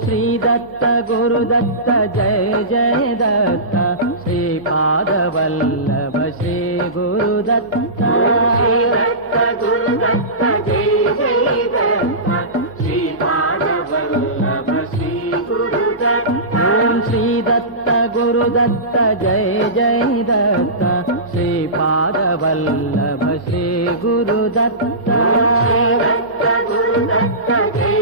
Shri Dutt Gurudatt Jai Jai Dutt Shripad Vallabh Shri Gurudatt Shri Dutt Gurudatt Jai Jai Dutt Shripad Vallabh Shri Gurudatt Shri Dutt Gurudatt Jai Jai Dutt Shripad Vallabh Shri Gurudatt Shri Dutt Gurudatt Jai